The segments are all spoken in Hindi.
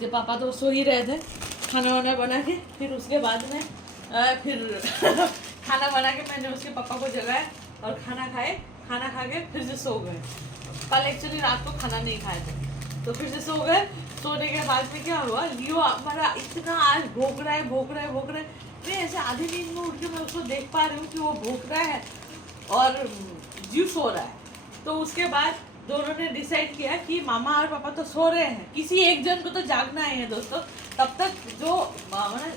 जब पापा तो सो ही रहे थे खाना वाना बना के, फिर उसके बाद में फिर खाना बना के मैंने उसके पापा को जगाया और खाना खाए, खाना खा के फिर से सो गए। कल एक्चुअली रात को खाना नहीं खाए थे तो फिर से सो गए। सोने के बाद में क्या हुआ, लियो हमारा इतना आज भौंक रहा है। मैं ऐसे आधी नींद में उठ के मैं उसको देख पा रही हूँ कि वो भौंक रहा है और जीव सो रहा है। तो उसके बाद दोनों ने डिसाइड किया कि मामा और पापा तो सो रहे हैं, किसी एक जन को तो जागना है दोस्तों। तब तक जो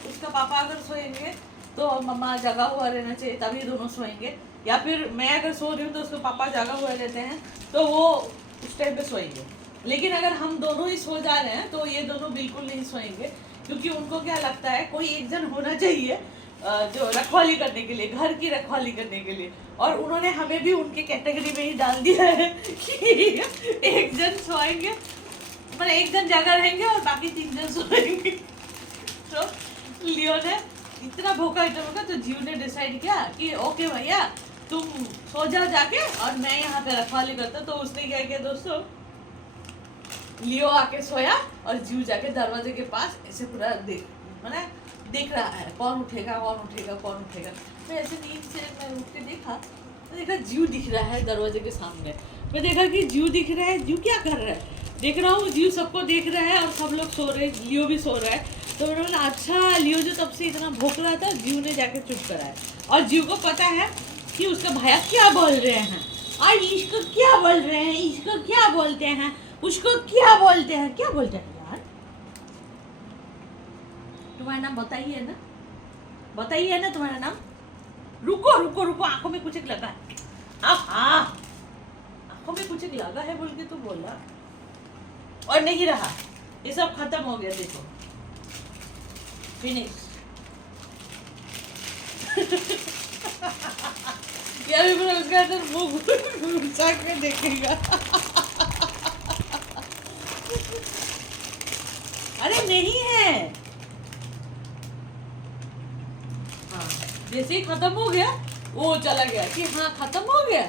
उसका पापा अगर सोएंगे तो मामा जगा हुआ रहना चाहिए, तभी दोनों सोएंगे। या फिर मैं अगर सो रही हूँ तो उसके पापा जगा हुआ रहते हैं तो वो उस टाइम पे सोएंगे। लेकिन अगर हम दोनों ही सो जा रहे हैं तो ये दोनों बिल्कुल नहीं सोएंगे, क्योंकि उनको क्या लगता है कोई एक जन होना चाहिए जो रखवाली करने के लिए, घर की रखवाली करने के लिए। और उन्होंने हमें भी उनके कैटेगरी में ही डाल दिया है कि एक जन सोएंगे, मतलब एक जन जगह रहेंगे और बाकी 3 जन सोएंगे। तो लियो ने इतना भूखा तो जीव ने डिसाइड किया कि ओके भैया तुम सो जाओ जाके और मैं यहाँ पे रखवाली करता। तो उसने क्या किया दोस्तों, लियो आके सोया और जीव जाके दरवाजे के पास ऐसे पूरा देख रहा है कौन उठेगा। मैं ऐसे नींद से मैं उठ के देखा तो देखा जीव दिख रहा है दरवाजे के सामने। मैं देखा कि जीव दिख रहा है, जीव क्या कर रहा है, देख रहा हूँ जीव सबको देख रहा है और सब लोग सो रहे हैं, लियो भी सो रहा है। तो मैंने बोला अच्छा, लियो जो तब से इतना भौंक रहा था जीव ने जाके चुप कराया। और जीव को पता है कि उसका भैया क्या बोल रहे हैं और इसको क्या बोल रहे हैं, इसको क्या बोलते हैं, उसको क्या बोलते हैं यार। तुम्हारा नाम बताइए ना तुम्हारा नाम। रुको आंखों में कुछ लगा है। आंखों में कुछ लगा है बोल के तो बोला और नहीं रहा। ये सब खत्म हो गया, देखो फिनिश। यार उसका अंदर मुंह घुसा के देखेगा। अरे नहीं है। हाँ, जैसे ही खत्म हो गया वो चला गया कि हाँ खत्म हो गया।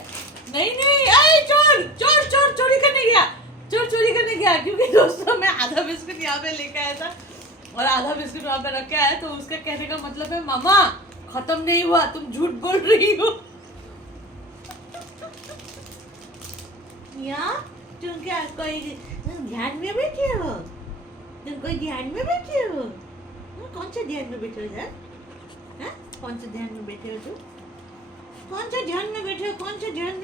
नहीं अरे चोर चोरी करने गया क्योंकि दोस्तों मैं आधा बिस्कुट यहाँ पे लेके आया था और आधा बिस्कुट वहाँ पे रख के आया। तो उसका कहने का मतलब है मामा खत्म नहीं हुआ, तुम झूठ बोल रही हो। या तुम क्या कोई ध्यान में बैठे हो, कौन सा ध्यान में बैठे हो यार, कौन सा ध्यान में बैठे हो तुम, कौन सा ध्यान में